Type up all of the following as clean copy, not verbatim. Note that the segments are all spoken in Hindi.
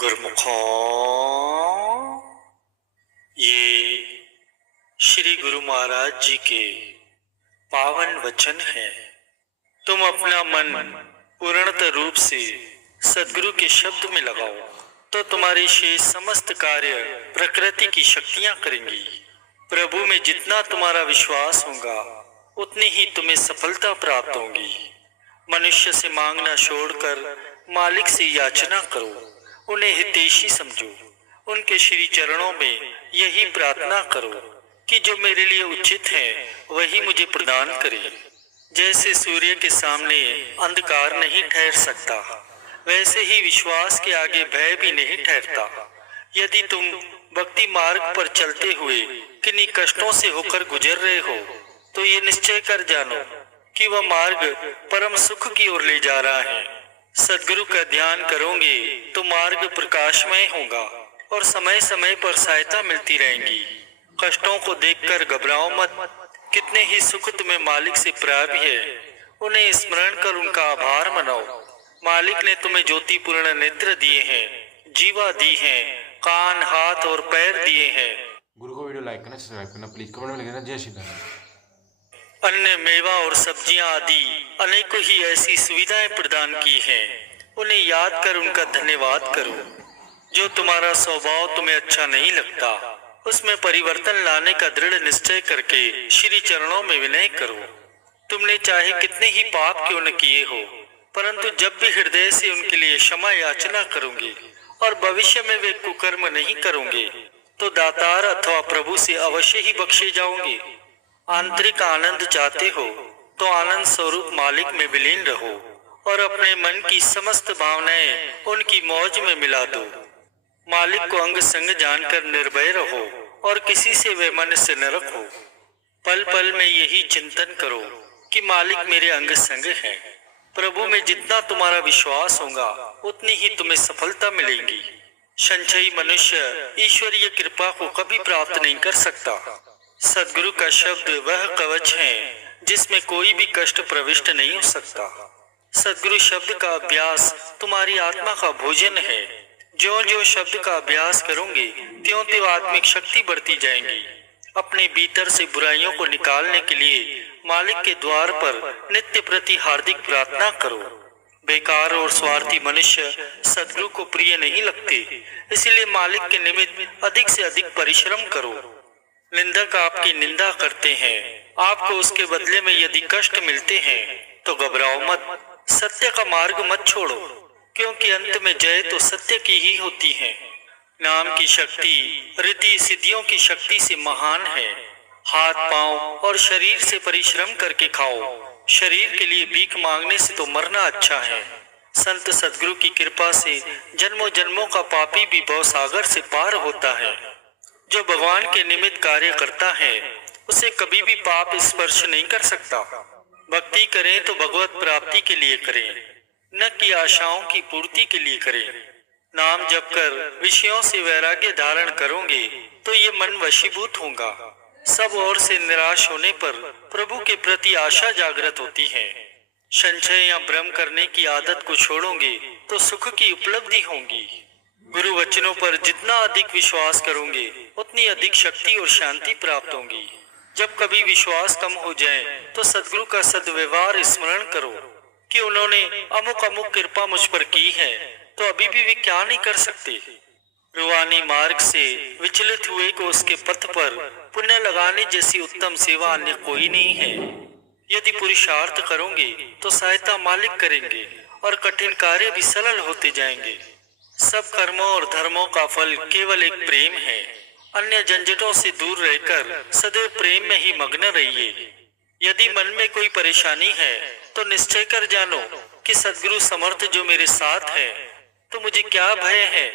गुरुमुखों, ये श्री गुरु महाराज जी के पावन वचन हैं। तुम अपना मन पूर्णतः रूप से सद्गुरु के शब्द में लगाओ तो तुम्हारे शेष समस्त कार्य प्रकृति की शक्तियां करेंगी। प्रभु में जितना तुम्हारा विश्वास होगा उतनी ही तुम्हें सफलता प्राप्त होगी। मनुष्य से मांगना छोड़कर मालिक से याचना करो, उन्हें हितैषी समझो, उनके श्री चरणों में यही प्रार्थना करो कि जो मेरे लिए उचित है वही मुझे प्रदान करे। जैसे सूर्य के सामने अंधकार नहीं ठहर सकता, वैसे ही विश्वास के आगे भय भी नहीं ठहरता। यदि तुम भक्ति मार्ग पर चलते हुए किन्हीं कष्टों से होकर गुजर रहे हो तो ये निश्चय कर जानो कि वह मार्ग परम सुख की ओर ले जा रहा है। सद्गुरु का ध्यान करोगे तो मार्ग प्रकाशमय होगा और समय समय पर सहायता मिलती रहेगी। कष्टों को देखकर घबराओ मत, कितने ही सुख तुम्हें मालिक से प्राप्त है, उन्हें स्मरण कर उनका आभार मनाओ। मालिक ने तुम्हें ज्योतिपूर्ण नेत्र दिए हैं, जीवा दी है, कान, हाथ और पैर दिए हैं। गुरु को वीडियो लाइक करना, सब्सक्राइब करना, प्लीज कमेंट में लिखना जय श्री राम। अन्य मेवा और सब्जियां आदि अनेकों ही ऐसी सुविधाएं प्रदान की हैं, उन्हें याद कर उनका धन्यवाद करो। जो तुम्हारा स्वभाव तुम्हें अच्छा नहीं लगता उसमें परिवर्तन लाने का दृढ़ निश्चय करके श्री चरणों में विनय करो। तुमने चाहे कितने ही पाप क्यों न किए हो, परंतु जब भी हृदय से उनके लिए क्षमा याचना करोगे और भविष्य में वे कुकर्म नहीं करोगे तो दातार अथवा प्रभु से अवश्य ही बख्शे जाओगे। आंतरिक आनंद चाहते हो तो आनंद स्वरूप मालिक में विलीन रहो और अपने मन की समस्त भावनाएं उनकी मौज में मिला दो। मालिक को अंग संग जानकर निर्भय रहो और किसी से वे मन से न रखो। पल पल में यही चिंतन करो कि मालिक मेरे अंग संग है। प्रभु में जितना तुम्हारा विश्वास होगा उतनी ही तुम्हें सफलता मिलेगी। संचयी मनुष्य ईश्वरीय कृपा को कभी प्राप्त नहीं कर सकता। सद्गुरु का शब्द वह कवच है जिसमें कोई भी कष्ट प्रविष्ट नहीं हो सकता। सद्गुरु शब्द का अभ्यास तुम्हारी आत्मा का भोजन है। ज्यों ज्यों शब्द का अभ्यास करोगे त्यों त्यों आत्मिक शक्ति बढ़ती जाएगी। अपने भीतर से बुराइयों को निकालने के लिए मालिक के द्वार पर नित्य प्रति हार्दिक प्रार्थना करो। बेकार और स्वार्थी मनुष्य सद्गुरु को प्रिय नहीं लगते, इसलिए मालिक के निमित्त अधिक से अधिक परिश्रम करो। निंदक आपकी निंदा करते हैं, आपको उसके बदले में यदि कष्ट मिलते हैं तो घबराओ मत। सत्य का मार्ग मत छोड़ो, क्योंकि अंत में जय तो सत्य की ही होती है। नाम की शक्ति रिद्धि सिद्धियों की शक्ति से महान है। हाथ पांव और शरीर से परिश्रम करके खाओ, शरीर के लिए भीख मांगने से तो मरना अच्छा है। संत सद्गुरु की कृपा से जन्मों जन्मों का पापी भी भवसागर से पार होता है। जो भगवान के निमित्त कार्य करता है उसे कभी भी पाप स्पर्श नहीं कर सकता। भक्ति करें तो भगवत प्राप्ति के लिए करें, न कि आशाओं की पूर्ति के लिए करें। नाम जप कर विषयों से वैराग्य धारण करोगे तो ये मन वशीभूत होगा। सब ओर से निराश होने पर प्रभु के प्रति आशा जागृत होती है। संचय या भ्रम करने की आदत को छोड़ोगे तो सुख की उपलब्धि होगी। गुरु वचनों पर जितना अधिक विश्वास करोगे उतनी अधिक शक्ति और शांति प्राप्त होगी। जब कभी विश्वास कम हो जाए तो सद्गुरु का सद्व्यवहार स्मरण करो कि उन्होंने अमुक अमुक कृपा मुझ पर की है, तो अभी भी वे क्या नहीं कर सकते। रूहानी मार्ग से विचलित हुए को उसके पथ पर पुण्य लगाने जैसी उत्तम सेवा अन्य कोई नहीं है। यदि पुरुषार्थ करोगे तो सहायता मालिक करेंगे और कठिन कार्य भी सरल होते जाएंगे। सब कर्मों और धर्मों का फल केवल एक प्रेम है। अन्य झंझटों से दूर रहकर सदैव प्रेम में ही मग्न रहिए। यदि मन में कोई परेशानी है तो निश्चय कर जानो कि सद्गुरु समर्थ जो मेरे साथ है तो मुझे क्या भय है।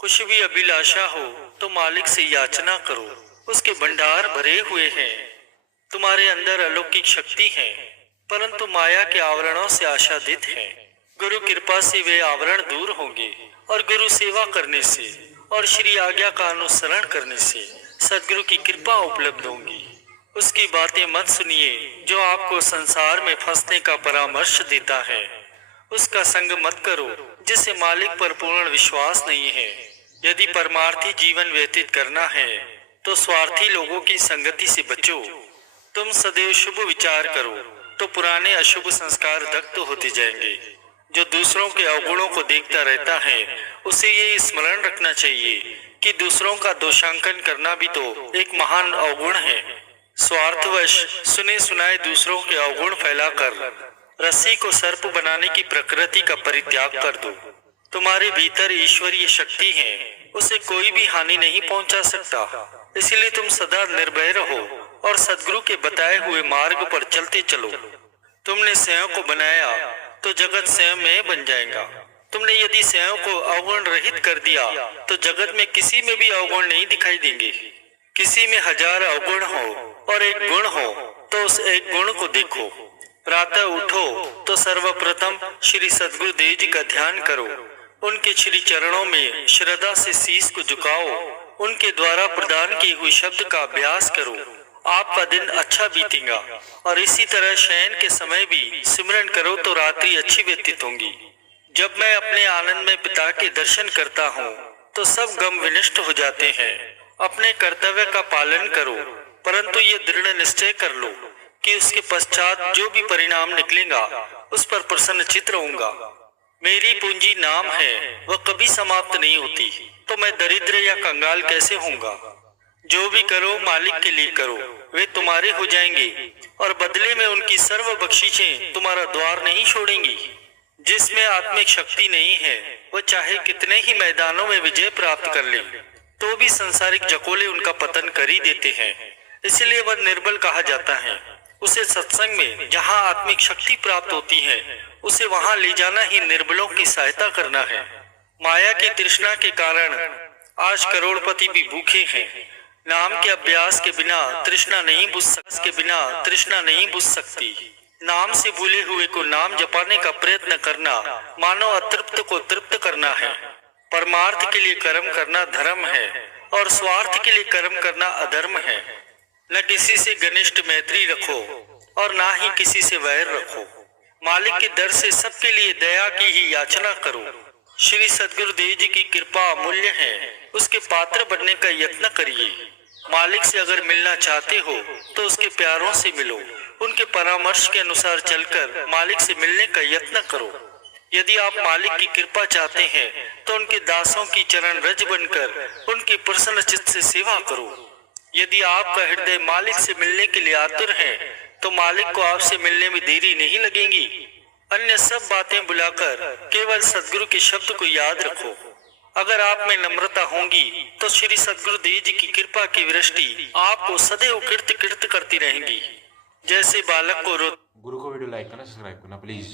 कुछ भी अभिलाषा हो तो मालिक से याचना करो, उसके भंडार भरे हुए हैं। तुम्हारे अंदर अलौकिक शक्ति है, परंतु माया के आवरणों से आच्छादित है। गुरु कृपा से वे आवरण दूर होंगे और गुरु सेवा करने से और श्री आज्ञा का अनुसरण करने से सद्गुरु की कृपा उपलब्ध होगी। उसकी बातें मत सुनिए जो आपको संसार में फंसने का परामर्श देता है। उसका संग मत करो जिसे मालिक पर पूर्ण विश्वास नहीं है। यदि परमार्थी जीवन व्यतीत करना है तो स्वार्थी लोगों की संगति से बचो। तुम सदैव शुभ विचार करो तो पुराने अशुभ संस्कार दग्ध होते जाएंगे। जो दूसरों के अवगुणों को देखता रहता है उसे ये स्मरण रखना चाहिए कि दूसरों का दोषांकन करना भी तो एक महान अवगुण है। स्वार्थवश सुने सुनाए दूसरों के अवगुण फैलाकर रस्सी को सर्प बनाने की प्रकृति का परित्याग कर दो। तुम्हारे भीतर ईश्वरीय शक्ति है, उसे कोई भी हानि नहीं पहुंचा सकता। इसलिए तुम सदा निर्भय रहो और सद्गुरु के बताए हुए मार्ग पर चलते चलो। तुमने स्वयं को बनाया तो जगत स्वयं में बन जाएगा। तुमने यदि स्वयं को अवगुण रहित कर दिया तो जगत में किसी में भी अवगुण नहीं दिखाई देंगे। किसी में 1000 अवगुण हो और एक गुण हो तो उस एक गुण को देखो। प्रातः उठो तो सर्वप्रथम श्री सद्गुरु देव जी का ध्यान करो। उनके श्री चरणों में श्रद्धा से शीश को झुकाओ। उनके द्वारा प्रदान किए हुए शब्द का अभ्यास करो। आपका दिन अच्छा बीतेगा। और इसी तरह शयन के समय भी सिमरन करो तो रात्रि अच्छी व्यतीत होंगी। जब मैं अपने आनंद में पिता के दर्शन करता हूँ तो सब गम विनष्ट हो जाते हैं। अपने कर्तव्य का पालन करो, परंतु ये दृढ़ निश्चय कर लो कि उसके पश्चात जो भी परिणाम निकलेगा उस पर प्रसन्नचित्त रहूंगा। मेरी पूंजी नाम है, वह कभी समाप्त नहीं होती, तो मैं दरिद्र या कंगाल कैसे होऊंगा। जो भी करो मालिक के लिए करो, वे तुम्हारे हो जाएंगे और बदले में उनकी सर्व बख्शिशें तुम्हारा द्वार नहीं छोड़ेंगी। जिसमें आत्मिक शक्ति नहीं है वह चाहे कितने ही मैदानों में विजय प्राप्त कर ले तो भी सांसारिक जकोले उनका पतन कर ही देते हैं। इसलिए वह निर्बल कहा जाता है। उसे सत्संग में जहाँ आत्मिक शक्ति प्राप्त होती है उसे वहां ले जाना ही निर्बलों की सहायता करना है। माया की तृष्णा के कारण आज करोड़पति भी भूखे हैं। नाम के अभ्यास के बिना तृष्णा नहीं बुझ सकती। नाम से भूले हुए को नाम जपाने का प्रयत्न करना मानो अतृप्त को तृप्त करना है। परमार्थ के लिए कर्म करना धर्म है और स्वार्थ के लिए कर्म करना अधर्म है। न किसी से घनिष्ठ मैत्री रखो और ना ही किसी से वैर रखो। मालिक के दर से सबके लिए दया की ही याचना करो। श्री सद्गुरु देव जी की कृपा अमूल्य है, उसके पात्र बनने का यत्न करिए। मालिक से अगर मिलना चाहते हो तो उसके प्यारों से मिलो। उनके परामर्श के अनुसार चलकर मालिक से मिलने का यत्न करो। यदि आप मालिक की कृपा चाहते हैं तो उनके दासों की चरण रज बनकर उनकी प्रसन्न चित्त से सेवा करो। यदि आपका हृदय मालिक से मिलने के लिए आतुर है तो मालिक को आपसे मिलने में देरी नहीं लगेगी। अन्य सब बातें बुलाकर केवल सद्गुरु के शब्द को याद रखो। अगर आप में नम्रता होगी तो श्री सद्गुरु देव जी की कृपा की वृष्टि आपको सदैव कीर्त कीर्त करती रहेंगी। जैसे बालक को गुरु को वीडियो लाइक करना, सब्सक्राइब करना प्लीज।